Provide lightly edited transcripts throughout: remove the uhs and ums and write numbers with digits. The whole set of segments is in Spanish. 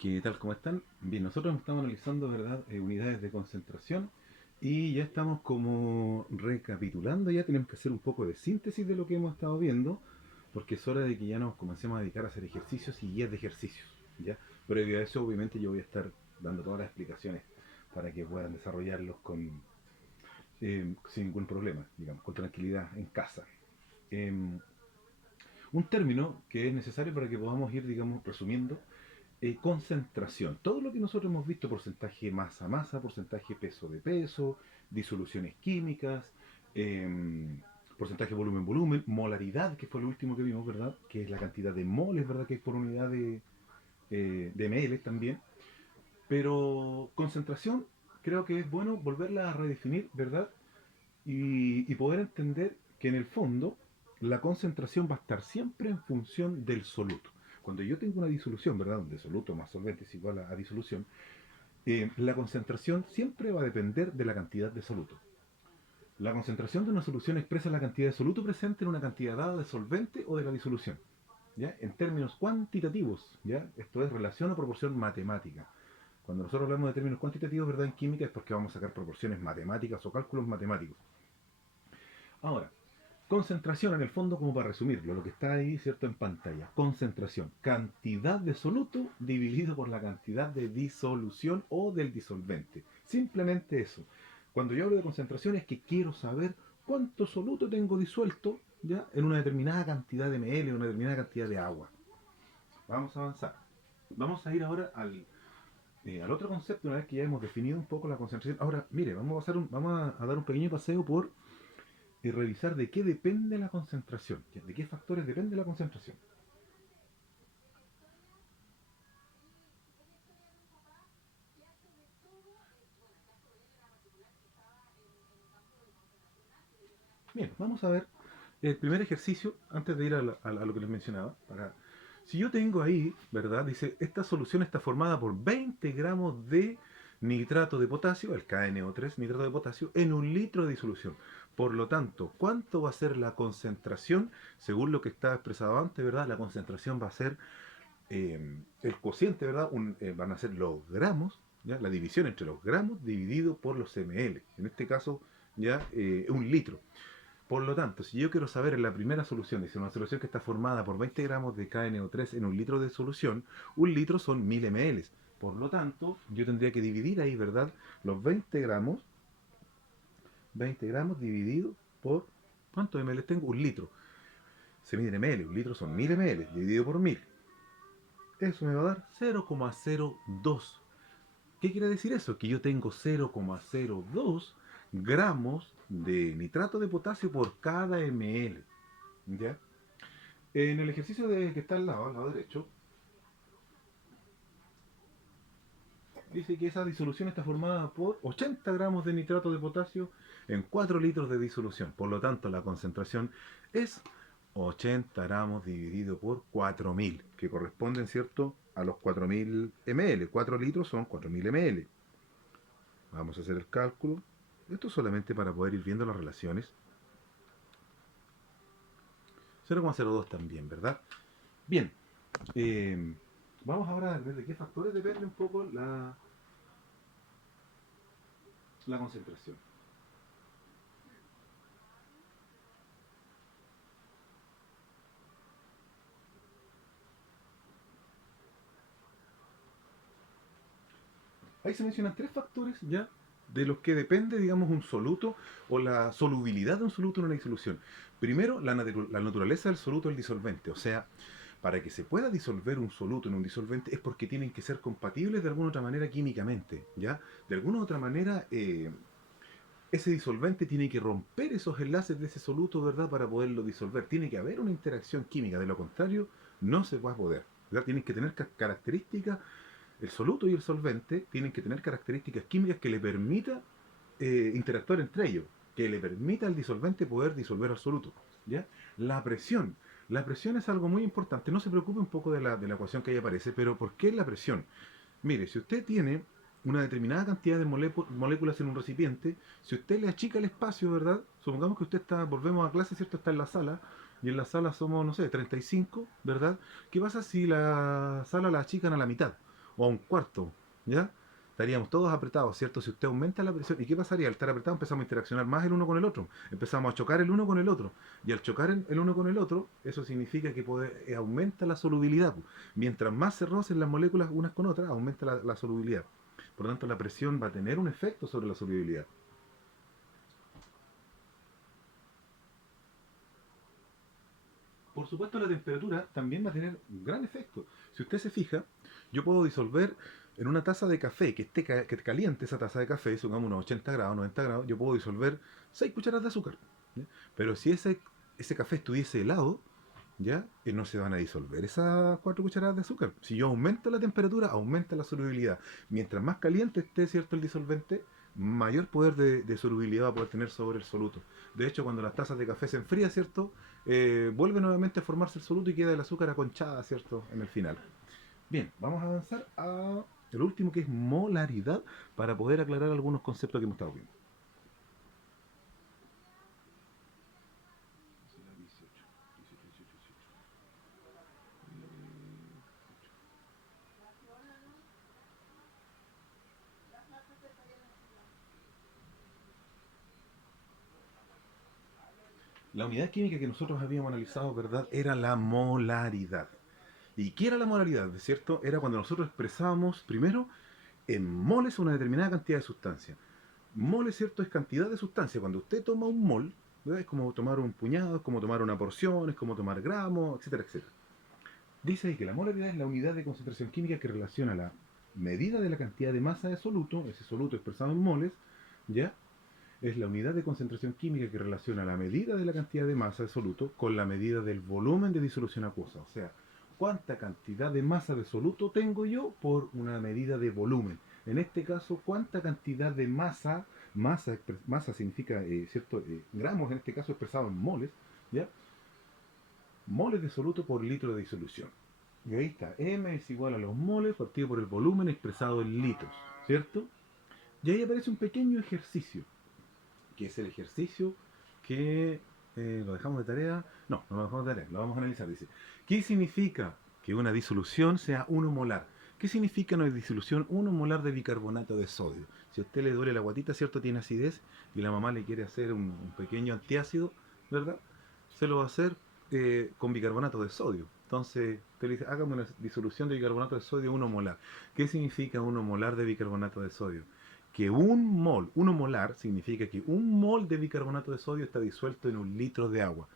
¿Qué tal? ¿Cómo están? Bien, nosotros estamos analizando, ¿verdad? Unidades de concentración y ya estamos como recapitulando, ya tenemos que hacer un poco de síntesis de lo que hemos estado viendo, porque es hora de que ya nos comencemos a dedicar a hacer ejercicios y guías de ejercicios, ¿ya? Previo a eso, obviamente, yo voy a estar dando todas las explicaciones para que puedan desarrollarlos sin ningún problema, digamos, con tranquilidad en casa. Em, un término que es necesario para que podamos ir, digamos, resumiendo concentración. Todo lo que nosotros hemos visto, porcentaje masa-masa, porcentaje peso de peso, disoluciones químicas, eh, porcentaje volumen-volumen, molaridad, que fue lo último que vimos, ¿verdad? Que es la cantidad de moles, ¿verdad? Que es por unidad de ml también. Pero concentración, creo que es bueno volverla a redefinir, ¿verdad? Y poder entender que en el fondo la concentración va a estar siempre en función del soluto. Cuando yo tengo una disolución, ¿verdad? Donde soluto más solvente es igual a disolución, la concentración siempre va a depender de la cantidad de soluto. La concentración de una solución expresa la cantidad de soluto presente en una cantidad dada de solvente o de la disolución. ¿Ya? En términos cuantitativos, ¿ya? Esto es relación o proporción matemática. Cuando nosotros hablamos de términos cuantitativos, ¿verdad? En química es porque vamos a sacar proporciones matemáticas o cálculos matemáticos. Ahora, concentración en el fondo, como para resumirlo, lo que está ahí, ¿cierto? En pantalla. Concentración. Cantidad de soluto dividido por la cantidad de disolución o del disolvente. Simplemente eso. Cuando yo hablo de concentración es que quiero saber cuánto soluto tengo disuelto, ¿ya? En una determinada cantidad de ml, en una determinada cantidad de agua. Vamos a avanzar. Vamos a ir ahora al otro concepto, una vez que ya hemos definido un poco la concentración. Ahora, mire, vamos a dar un pequeño paseo por y revisar de qué depende la concentración, de qué factores depende la concentración. Bien, vamos a ver el primer ejercicio, antes de ir a lo que les mencionaba. Si yo tengo ahí, ¿verdad? Dice, esta solución está formada por 20 gramos de nitrato de potasio, el KNO3, nitrato de potasio, en un litro de disolución. Por lo tanto, ¿cuánto va a ser la concentración? Según lo que estaba expresado antes, ¿verdad? La concentración va a ser el cociente, ¿verdad? Van a ser los gramos, ¿ya? La división entre los gramos dividido por los ml. En este caso, ya un litro. Por lo tanto, si yo quiero saber en la primera solución, dice una solución que está formada por 20 gramos de KNO3 en un litro de solución, un litro son 1000 ml. Por lo tanto, yo tendría que dividir ahí, ¿verdad? Los 20 gramos dividido por, ¿cuántos ml tengo? Un litro. Se mide en ml, un litro son 1000 ml, dividido por 1000. Eso me va a dar 0,02. ¿Qué quiere decir eso? Que yo tengo 0,02 gramos de nitrato de potasio por cada ml. ¿Ya? En el ejercicio que está al lado derecho, dice que esa disolución está formada por 80 gramos de nitrato de potasio en 4 litros de disolución. Por lo tanto, la concentración es 80 gramos dividido por 4000, que corresponden, ¿cierto?, a los 4000 ml. 4 litros son 4000 ml. Vamos a hacer el cálculo. Esto solamente para poder ir viendo las relaciones. 0,02 también, ¿verdad? Bien, eh, vamos ahora a ver de qué factores depende un poco la concentración. Ahí se mencionan tres factores ya de los que depende, digamos, un soluto o la solubilidad de un soluto en una disolución. Primero, la naturaleza del soluto el disolvente. O sea, para que se pueda disolver un soluto en un disolvente es porque tienen que ser compatibles de alguna otra manera químicamente, ¿ya? De alguna otra manera, ese disolvente tiene que romper esos enlaces de ese soluto, ¿verdad? Para poderlo disolver. Tiene que haber una interacción química, de lo contrario, no se va a poder. ¿Verdad? Tienen que tener características, el soluto y el solvente tienen que tener características químicas que le permita interactuar entre ellos, que le permita al disolvente poder disolver al soluto. ¿Ya? La presión. La presión es algo muy importante. No se preocupe un poco de la ecuación que ahí aparece, pero ¿por qué la presión? Mire, si usted tiene una determinada cantidad de moléculas en un recipiente, si usted le achica el espacio, ¿verdad? Supongamos que usted está, volvemos a clase, ¿cierto? Está en la sala, y en la sala somos, no sé, 35, ¿verdad? ¿Qué pasa si la sala la achican a la mitad? o a un cuarto, ¿ya? Estaríamos todos apretados, ¿cierto? Si usted aumenta la presión, ¿y qué pasaría? Al estar apretado empezamos a interaccionar más el uno con el otro, empezamos a chocar el uno con el otro, y al chocar el uno con el otro, eso significa que aumenta la solubilidad. Mientras más se rocen las moléculas unas con otras, aumenta la solubilidad. Por lo tanto, la presión va a tener un efecto sobre la solubilidad. Por supuesto, la temperatura también va a tener un gran efecto. Si usted se fija, yo puedo disolver en una taza de café que esté que caliente esa taza de café, supongamos unos 80 grados, 90 grados, yo puedo disolver 6 cucharadas de azúcar. ¿Ya? Pero si ese café estuviese helado, ¿ya? No se van a disolver esas 4 cucharadas de azúcar. Si yo aumento la temperatura, aumenta la solubilidad. Mientras más caliente esté, ¿cierto?, el disolvente, mayor poder de solubilidad va a poder tener sobre el soluto. De hecho, cuando las tazas de café se enfrían, ¿cierto?, vuelve nuevamente a formarse el soluto y queda el azúcar aconchada, ¿cierto?, en el final. Bien, vamos a avanzar a el último, que es molaridad, para poder aclarar algunos conceptos que hemos estado viendo. La unidad química que nosotros habíamos analizado, ¿verdad?, era la molaridad. ¿Y qué era la molaridad? ¿Cierto? Era cuando nosotros expresábamos primero en moles una determinada cantidad de sustancia. Mol, ¿cierto?, es cantidad de sustancia. Cuando usted toma un mol, ¿verdad?, es como tomar un puñado, es como tomar una porción, es como tomar gramos, etcétera, etcétera. Dice ahí que la molaridad es la unidad de concentración química que relaciona la medida de la cantidad de masa de soluto, ese soluto expresado en moles, ¿ya? Es la unidad de concentración química que relaciona la medida de la cantidad de masa de soluto con la medida del volumen de disolución acuosa. O sea, cuánta cantidad de masa de soluto tengo yo por una medida de volumen. En este caso, cuánta cantidad de masa significa, ¿cierto?, gramos, en este caso expresado en moles, ¿ya? Moles de soluto por litro de disolución. Y ahí está, M es igual a los moles partido por el volumen expresado en litros, ¿cierto? Y ahí aparece un pequeño ejercicio, que es el ejercicio que lo dejamos de tarea. No, no lo dejamos de tarea, lo vamos a analizar. Dice, ¿qué significa que una disolución sea 1 molar? ¿Qué significa una disolución 1 molar de bicarbonato de sodio? Si a usted le duele la guatita, ¿cierto?, tiene acidez, y la mamá le quiere hacer un pequeño antiácido, ¿verdad?, se lo va a hacer con bicarbonato de sodio. Entonces, usted le dice, hágame una disolución de bicarbonato de sodio 1 molar. ¿Qué significa 1 molar de bicarbonato de sodio? Que un mol, 1 molar, significa que un mol de bicarbonato de sodio está disuelto en 1 litro de agua.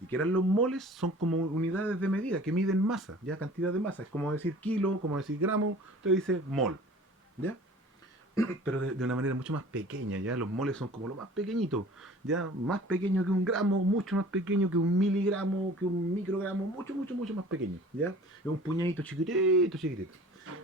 Y que eran los moles, son como unidades de medida que miden masa, ya cantidad de masa. Es como decir kilo, como decir gramo, usted dice mol, ¿ya? Pero de una manera mucho más pequeña, ¿ya? Los moles son como lo más pequeñito, ¿ya? Más pequeño que un gramo, mucho más pequeño que un miligramo, que un microgramo, mucho, mucho, mucho más pequeño, ¿ya? Es un puñadito chiquitito, chiquitito.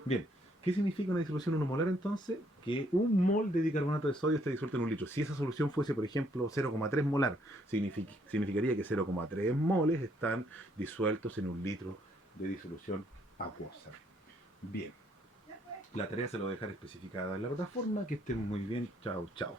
Bien, ¿qué significa una disolución unomolar entonces? Que un mol de bicarbonato de sodio está disuelto en 1 litro. Si esa solución fuese, por ejemplo, 0,3 molar, significaría que 0,3 moles están disueltos en 1 litro de disolución acuosa. Bien. La tarea se lo voy a dejar especificada en la plataforma. Que estén muy bien. Chao, chao.